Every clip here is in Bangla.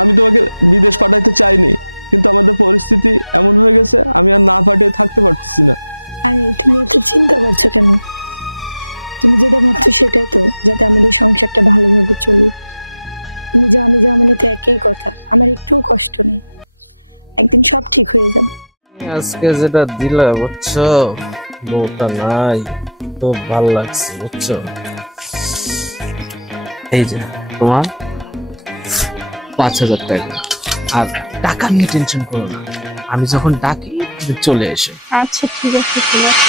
আমি তোমাকে বিদেশ পাঠাইতে চাইনি, কিন্তু আমাদের পরিস্থিতি এমন হয়ে গেছে আমি আর না পাঠিয়ে থাকতে পারতেছি না। আরে তুমি এত চিন্তা করছো কেন? তুমি যেটা ভাবছো সেটাই তো, যাতে আমাদের সংসারটা ভালোভাবে চলুক। তুমি যা আমি যা মানে তো একই কথা, আমার একটুও কষ্ট নেই, একদিন সব ঠিক হয়ে যাবে। আজকে যেটা দিলা বুঝছো, বউটা নাই তো ভাল লাগছে বুঝছো। এই যে তোমার 5,000 টাকা, আর টাকা নিয়ে টেনশন করো না, আমি যখন ডাকি চলে এসো। আচ্ছা ঠিক আছে, ঠিক আছে।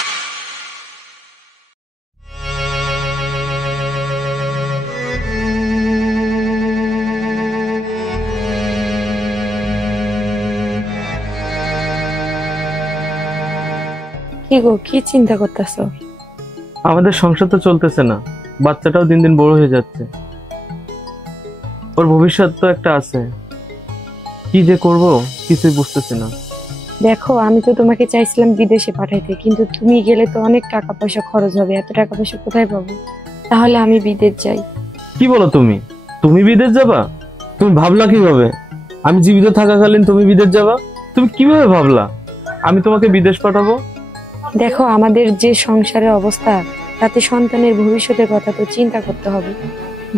কি গো, কি চিন্তা করতেছো? আমাদের সংসার তো চলতেছে না, বাচ্চাটাও দিন দিন বড় হয়ে যাচ্ছে, ওর ভবিষ্যৎ তো একটা আছে, কি যে করব কিছুই বুঝতেছি না। দেখো, আমি তো তোমাকে চাইছিলাম বিদেশে পাঠাইতে, কিন্তু তুমি গেলে তো অনেক টাকা পয়সা খরচ হবে, এত টাকা পয়সা কোথায় পাবো? তাহলে আমি বিদেশ যাই। কি বলো তুমি? তুমি বিদেশ যাবা? তুমি ভাবলা কিভাবে আমি জীবিত থাকাকালীন তুমি বিদেশ যাবা? তুমি কিভাবে ভাবলা আমি তোমাকে বিদেশ পাঠাবো? দেখো, আমাদের যে সংসারের অবস্থা, তাতে সন্তানের ভবিষ্যতের কথা তো চিন্তা করতে হবে।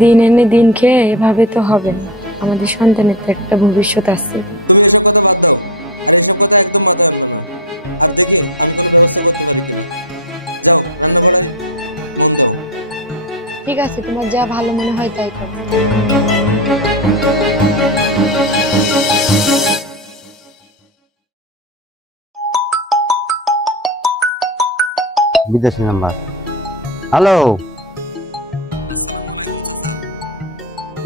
দিন এনে দিন খেয়ে এভাবে তো হবে না, আমাদের সন্তানের তো একটা ভবিষ্যৎ আছে। তুমি এসব কথা বাদ দাও, আর এসব কথা একদম মাথায় আনবে না। আর দেখি আমি কোনো ব্যবস্থা করতে পারি কিনা। যাও, রান্না বাড়ায় মন দাও। ঠিক আছে, তোমার যা ভালো মনে হয় তাই করো। বিদেশি নাম্বার। হ্যালো, আসসালামু আলাইকুম চাচা।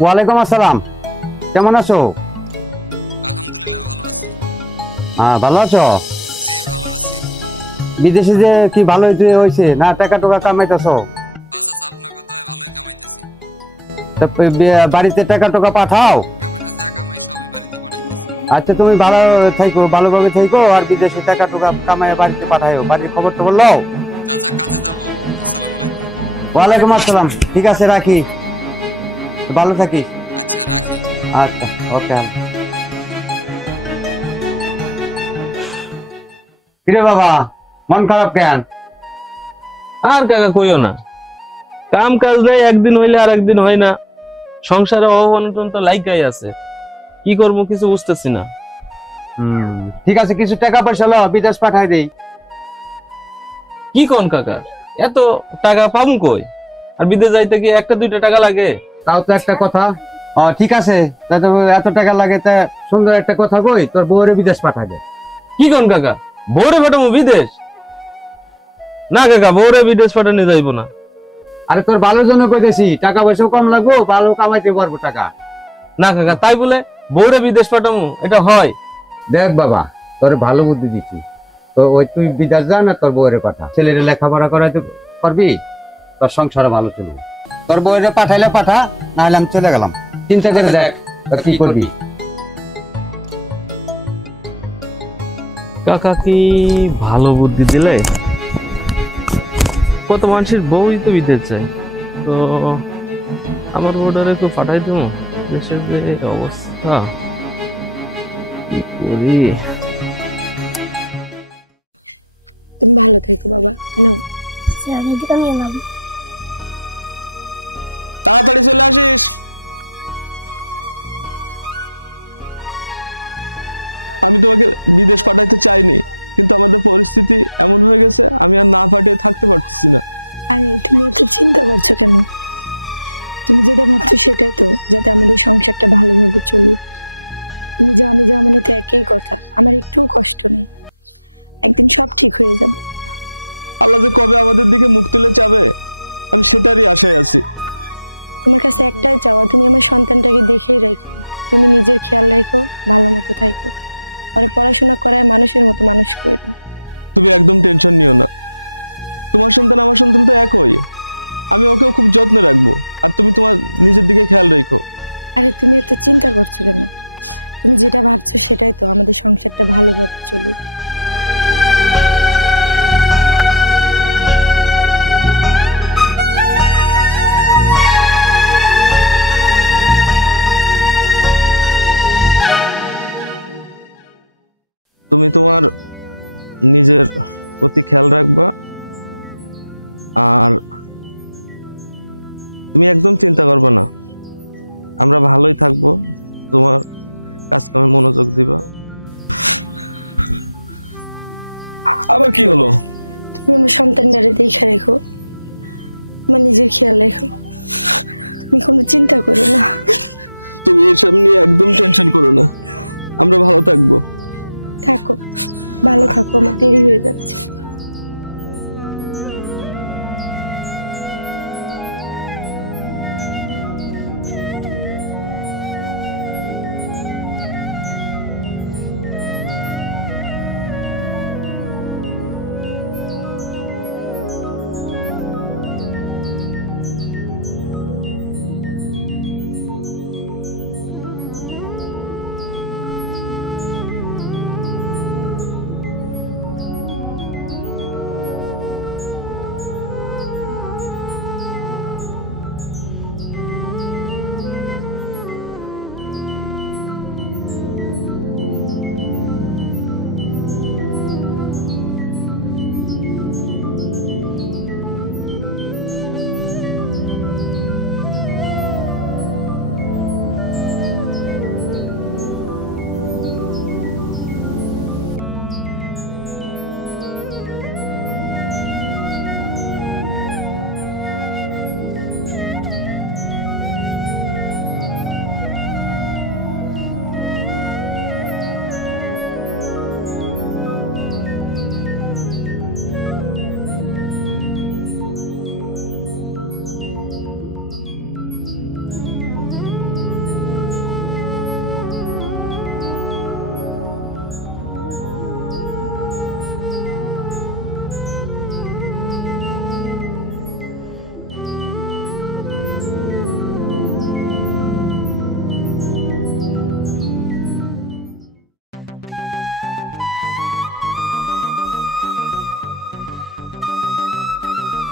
ওয়ালাইকুম আসসালাম। কেমন আছো? আলহামদুলিল্লাহ ভালো আছি। হ্যাঁ, ভালো আছো? জি ভালো আছি। বিদেশে যে কি ভালো হয়েছে না, টাকা টাকা কামাইতেছো? আচ্ছা আচ্ছা, আপনার কথায় ভালোই কামাইতেছি। বাড়িতে টাকা টাকা পাঠাও। টাকা পয়সা যা কামাই সবই বাড়িতে পাঠাইতেছি। আচ্ছা, তুমি ভালো থাইকো, ভালোভাবে থাইকো, আর বিদেশে টাকা টাকা কামাই বাড়িতে পাঠাইও। বাড়ির খবর তো বললো। চাচা কাজে যাবো। আসসালামু আলাইকুম। ওয়ালাইকুম আসসালাম। ঠিক আছে, রাখি, ভালো থাকিস। আচ্ছা রাখি। আচ্ছা, ওকে। কিরে বাবা, মন খারাপ কেন? আর কাকা কইও না, কাম কাজ নাই, একদিন হইলে আর একদিন হয় না, সংসারে অভাব-অনটন তো লাইকাই আছে, কি করবো কিছু বুঝতেছি না। ঠিক আছে, কিছু টাকা পয়সা লো, বিদেশ পাঠাই দেই। কি কোন কাকা, এত টাকা পাবো কই? আর বিদেশ যাইতে কি একটা দুইটা টাকা লাগে? তাও তো একটা কথা। ঠিক আছে, এত টাকা লাগে তা সুন্দর একটা কথা কই, তোর বউরে বিদেশ পাঠাবে। কি কোন কাকা, বউরে পাঠাবো বিদেশ? না কাকা, বউরে বিদেশ পাঠানো যাইবো না। আরে তোর ভালোর জন্য কইতেছি, টাকা পয়সাও কম লাগবো, ভালো কামাইতে পারবো টাকা। না কাকা, তাই বলে বউরে বিদেশ পাঠাবো এটা হয়? দেখ বাবা, তোর ভালো বুদ্ধি দিচ্ছি, তো ওই তুই বিদেশ যা না, তোর বউরে পাঠা, ছেলের লেখাপড়া করাইতে পারবি, তোর সংসারে ভালো চলবে। তোর বউরে পাঠাইলে পাঠা, না হলে আমি চলে গেলাম। চিন্তা করে দেখ তোর কি করবি। কাকা কি ভালো বুদ্ধি দিলে, কত মানুষের বউই তো বিদেশ যায়, তো আমার বউটারে একটু পাঠাই দেবো। দেশের যে অবস্থা, কি করি। তুমি ভালো থেকো বাবা। তাড়াতাড়ি চলে আসিস। আমি তোমাকে বিদেশ পাঠাইতে চাইনি, কিন্তু আমাদের পরিস্থিতি এমন হয়ে গেছে আমি আর না পাঠিয়ে থাকতে পারতেছি না। আরে তুমি এত চিন্তা করছো কেন? তুমি যেটা ভাবছো সেটাই তো, যাতে আমাদের সংসারটা ভালোভাবে চলুক। তুমি যা আমি যা মানে তো একই কথা, আমার একটুও কষ্ট নেই, একদিন সব ঠিক হয়ে যাবে। আল্লাহ যে কবে আমাদের দিকে মুখ তুলে চাবে, আমি সেটারই আশায় আছি। তোমার কাছে একটাই চাওয়া, তুমি আমার সন্তানটাকে দেখেই রাখো, তুমি নিজের খেয়াল রাখো, ভালো মতো থাকো, পরে পড়াশোনা করায় মানুষের মতো মানুষ করো। তুমি একদম টেনশন নিও না, তোমার সন্তান আমার সন্তান তো একই, আমি ওকেও খুব যত্ন রাখবো, আর তুমি তোমার নিজের দিকে খেয়াল রেখো। আরে তুমি এত চিন্তা করছো কেন? তুমি যেটা ভাবছো সেটাই তো, আমাদের সংসারটা ভালোভাবে চলুক। তুমি তোমার নিজের প্রতি খেয়াল রাখবা, আর তুমি একদম চিন্তা করবে না, আমরা ভালোই থাকবো। তোমার কাজকামে মনোযোগ দিবা। আবার কি হলো? তুমি আমার সন্তানটারে দেখে রেখো, আমার নিজের খেয়াল রেখো, তুমি কোনো চিন্তা করো না। তুমি এসব নিয়ে একদম টেনশন করো না, আমরা ভালো থাকবো। থাকো, ভালো থাকো, আমার দেরি হয়ে যাচ্ছে।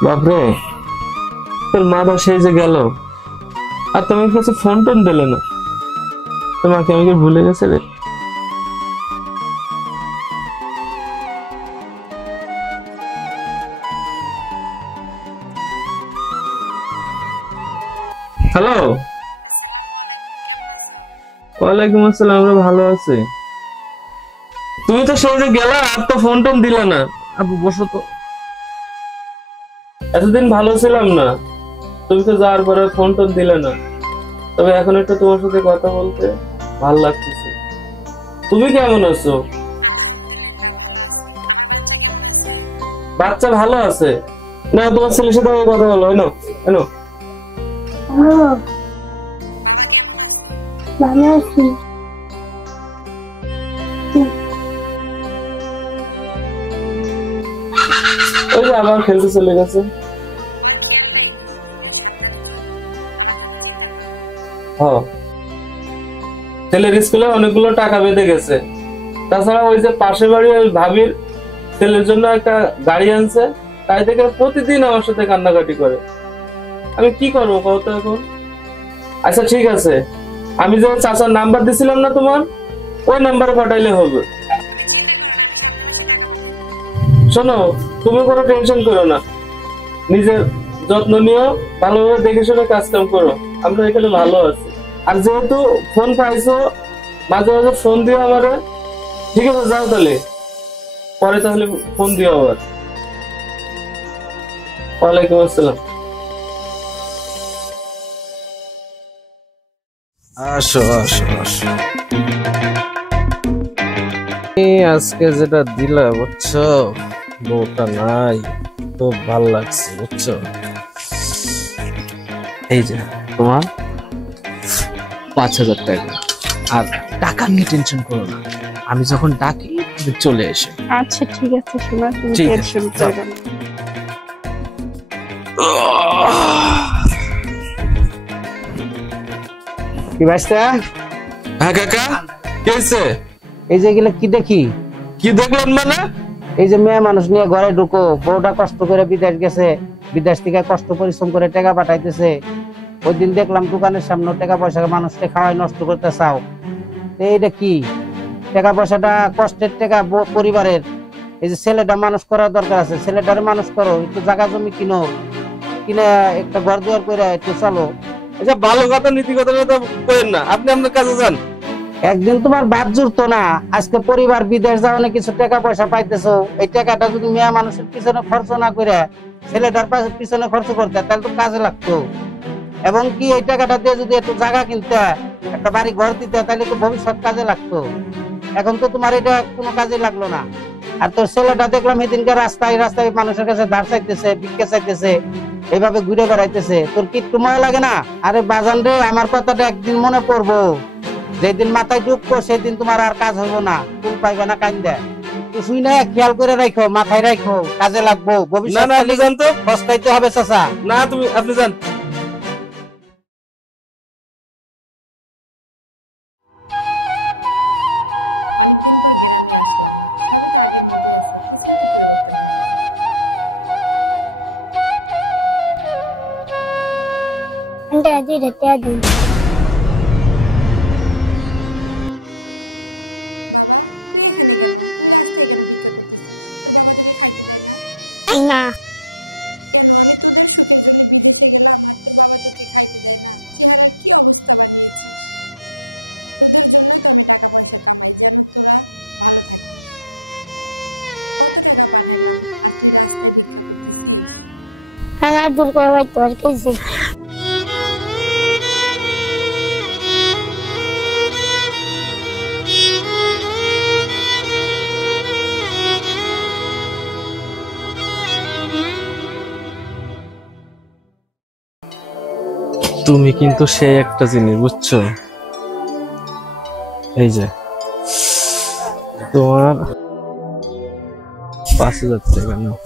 বাপরে, তোর মাটা সেই যে গেল, আর তোমার কাছে ফোন টোন দিলে না। তোমাকে আমাকে ভুলে গেছে রে। হ্যালো, আসসালামু আলাইকুম, কেমন আছো? ওয়ালাইকুম আসসালাম, আমরা ভালো আছি। তুমি তো সেই যে গেলা, আর তো ফোন টোন দিলে না। আপু বসো তো। এতদিন ভালো ছিলাম না, তুমি তো যাওয়ার পরে ফোন টোন দিলে না। তবে এখন একটু তোমার সাথে কথা বলতে ভালো লাগতেছে। তুমি কেমন আছো? আলহামদুলিল্লাহ ভালো আছি। আমার বাচ্চা কেমন আছে? বাচ্চা ভালো আছে না? তোমার ছেলের সাথে আমার কথা বলো। এনো এনো। বাবা কেমন আছো? ভালো আছি। ওই যে আবার খেলতে চলে গেছে। ওর খেয়াল রাখো, তুমিও সাবধানে চলো, আমার জন্য চিন্তা করো। হ্যাঁ, ছেলের স্কুলে অনেকগুলো টাকা বেঁধে গেছে। তাছাড়া ওই যে পাশের বাড়ি ওই ভাবির ছেলের জন্য একটা গাড়ি আনছে, তাই থেকে প্রতিদিন আমার সাথে কান্নাকাটি করে। আমি কি করবো কত এখন? আচ্ছা ঠিক আছে, আমি যে চাচার নাম্বার দিছিলাম না তোমার, ওই নাম্বারে পাঠাইলে হবে। তুমি চিন্তা করো না, আমি সামনে মাসে টাকা পাঠিয়ে দেবো। শোনো, তুমি কোনো টেনশন করো না, নিজের যত্ন নিও, ভালোভাবে দেখে শুনে কাজ কাম করো। আমরা এখানে ভালো আছি। আর যেহেতু ফোন পাইছো, মাঝে মাঝে ফোন দিও আমারে। ঠিক আছে, যাও তাহলে, পরে তাহলে ফোন দিও আবার। ওয়ালাইকুম আসসালাম। আসো আসো আসো। আজকে যেটা দিলা বুঝছো, বউটা নাই, তো ভাল লাগছে বুঝছো। এই যে তোমার 5,000 টাকা। আর টাকা নিয়ে টেনশন করো না, আমি যখন ডাকি তুমি চলে এসে। আচ্ছা ঠিক আছে, শোনা, তুমি ঠিক আছে, টেনশন করবে না। কি ভাইস্তা, হ্যাঁ কাকা, কি হয়েছে? এই যে এগুলো কি দেখি? কি দেখলেন মানে? এই যে মেয়ে মানুষ নিয়ে ঘরে ঢুকো, বউটা কষ্ট করে বিদেশ গেছে, বিদেশ থেকে কষ্ট পরিশ্রম করে টাকা পাঠাইতেছে। ওই দিন দেখলাম দোকানের সামনে টাকা পয়সা মানুষকে খাওয়াই নষ্ট করতে চাও, তো এইটা কি? টাকা পয়সাটা কষ্টের টাকা পরিবারের, এই যে ছেলেটা মানুষ করার দরকার আছে, ছেলেটারে মানুষ করো, একটু জায়গা জমি কিনো, কিনে একটা ঘর দুয়ার করে একটু চলো। আচ্ছা ভালো কথা নীতিগত কথা বলেন না, আপনি আপনার কাজে যান। একদিন তোমার বাদ জুড়তো না, আজকে পরিবার বিদেশ যাওয়ানে কিছু টাকা পয়সা পাইতেছো, এই টাকাটা যদি মেয়ে মানুষের পিছনে খরচ না করে ছেলেটার পিছনে খরচ করতে তাহলে তো কাজে লাগতো। এবং কি এই টাকাটা দিয়ে যদি একটু জায়গা কিনতে, একটা বাড়ি ঘর দিতে, তাহলে তো ভবিষ্যৎ কাজে লাগতো। এখন তো তোমার এটা কোনো কাজে লাগলো না। আর তোর ছেলেটা দেখলাম সেদিনকে রাস্তায় রাস্তায় মানুষের কাছে ধার চাইতেছে, ভিক্ষা চাইতেছে, এইভাবে ঘুরে বেড়াইতেছে, তোর কি একটু মনে লাগে না? আরে বাজান রে, আমার কথাটা একদিন মনে পড়বো, যেদিন মাথায় ঢুকবো সেদিন তোমার আর কাজ হবো না, তুমি পাইবে না কান্দে। শুই না, খেয়াল করে রাখো, মাথায় রাখো, কাজে লাগবো, ভবিষ্যৎ বস্তাইতে হবে চাচা। না তুমি আপনি যান। অনেকদিন পর গ্রামে আসলাম, সবই তো আগের মতোই আছে, কিছুই তো পরিবর্তন হয়নি। বাবা তুই এখানে কেন? তুই রাস্তায় কেন ভিক্ষা করতেছিস? তোর বাবা তোকে খাইতে দেয় না? না। কেন? আমি তোদের সুখের জন্য বিদেশে গেলাম আর তোর বাবা তোকে খাইতে দেয় না? চেহারার কি অবস্থা বানিয়েছিস! তোদের জন্যই তো আমি টাকা পয়সা কামাই, যেন তোরা ভালো থাকিস। কত টাকা পাঠাইলাম আর তুই রাস্তায় ভিক্ষা করতেছিস? আমার দূর করে তোর কিছু তুমি কিন্তু সেই একটা জিনিস বুঝছো, এই যে তোমার 5,000 টাকা নাও।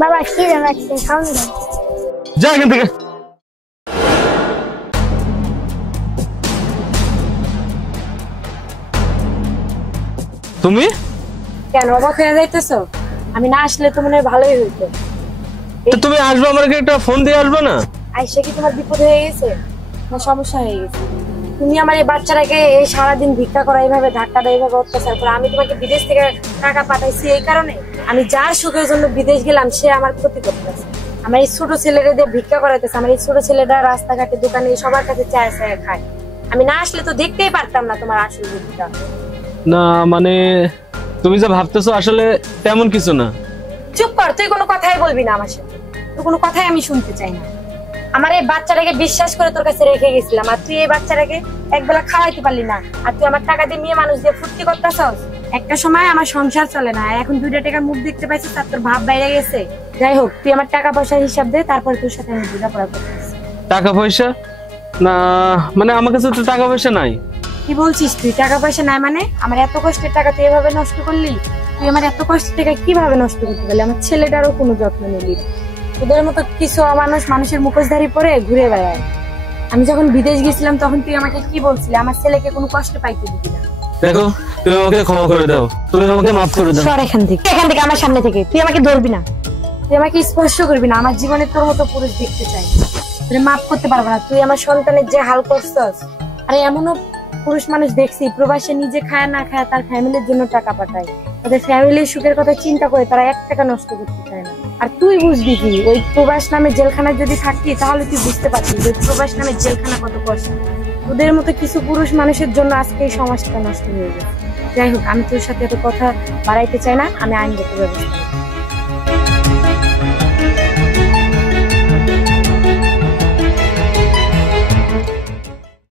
বাবা কি রাখছে খাওনি যা এখান থেকে। তুমি কেন অবাক হয়ে যাইতেছো? আমি না আসলে তো মনে হয় ভালোই হইতো। তুমি আসবে, আমাকে একটা ফোন দিয়ে আসবে না? আইসা কি তোমার বিপদ হয়ে গেছে না সমস্যা হয়ে গেছে? তুমি আমার এই বাচ্চাটাকে এই সারাদিন ভিক্ষা করা, এইভাবে ধাক্কা দেয়, এইভাবে অত্যাচার করে, আমি তোমাকে বিদেশ থেকে টাকা পাঠাইছি এই কারণে? আমি যার সুখের জন্য বিদেশ গেলাম সে আমার ক্ষতি করতেছে, আমার এই ছোট ছেলেটা দিয়ে ভিক্ষা করাইতেছে, আমার এই ছোট ছেলেটা রাস্তাঘাটে দোকানে সবার কাছে চায় চায় খায়। আমি না আসলে তো দেখতেই পারতাম না তোমার আসল রূপটা। না মানে তুমি যা ভাবতেছো আসলে তেমন কিছু না। চুপ কর, তুই কোনো কথাই বলবি না আমার সাথে, তো কোনো কথাই আমি শুনতে চাই না। আমার এই বাচ্চাটাকে বিশ্বাস করে তোর কাছে রেখে গেছিলাম, আর তুই এই বাচ্চাটাকে একবেলা খাওয়াইতে পারলি না, আর তুই আমার টাকা দিয়ে মেয়ে মানুষ দিয়ে ফুর্তি করতেছস। একটা সময় আমার সংসার চলে না, এখন 2টা টাকার মুখ দেখতে পাইছিস তার তোর ভাব বাইরে গেছে। যাই হোক, তুই আমার টাকা পয়সার হিসাব দে, তারপরে তোর সাথে আমি বোঝাপড়া করতেছি। টাকা পয়সা না মানে আমার কাছে তো টাকা পয়সা নাই। কি বলছিস তুই? টাকা পয়সা নাই মানে? আমার এত কষ্টের টাকা তুই এভাবে নষ্ট করলি? তুই আমার এত কষ্টের টাকা কিভাবে নষ্ট করতে পারলি? আমার ছেলেটারও কোনো যত্ন নিলি? তোদের মতো কিছু অমানুষ মানুষের মুখোশধারী পরে ঘুরে বেড়ায়। আমি যখন বিদেশ গেছিলাম তখন তুই আমাকে কি বলছিলি? আমার ছেলেকে কোনো কষ্ট পাইতে দিবি না। দেখো তুমি আমাকে ক্ষমা করে দাও, তুমি আমাকে মাফ করে দাও। সর এখান থেকে, এখান থেকে আমার সামনে থেকে। তুই আমাকে ধরবি না, তুই আমাকে স্পর্শ করবি না। আমার জীবনে তোর মতো পুরুষ দেখতে চাই, তুই মাফ করতে পারবো না। তুই আমার সন্তানের যে হাল করছস, আরে এমনও পুরুষ মানুষ দেখছি প্রবাসে নিজে খায় না খায় তার ফ্যামিলির জন্য টাকা পাঠায়, তাদের ফ্যামিলির সুখের কথা চিন্তা করে তারা 1 টাকা নষ্ট করতে চায় না। আর তুই বুঝবি কি, ওই প্রবাস নামে জেলখানায় যদি থাকতি তাহলে তুই বুঝতে পারতি যে প্রবাস নামে জেলখানা কত কষ্ট। তোদের মতো কিছু পুরুষ মানুষের জন্য আজকে এই সমাজটা নষ্ট হয়ে গেছে। যাই হোক, আমি তোর সাথে এত কথা বাড়াইতে চাই না, আমি আইনগত ব্যবস্থা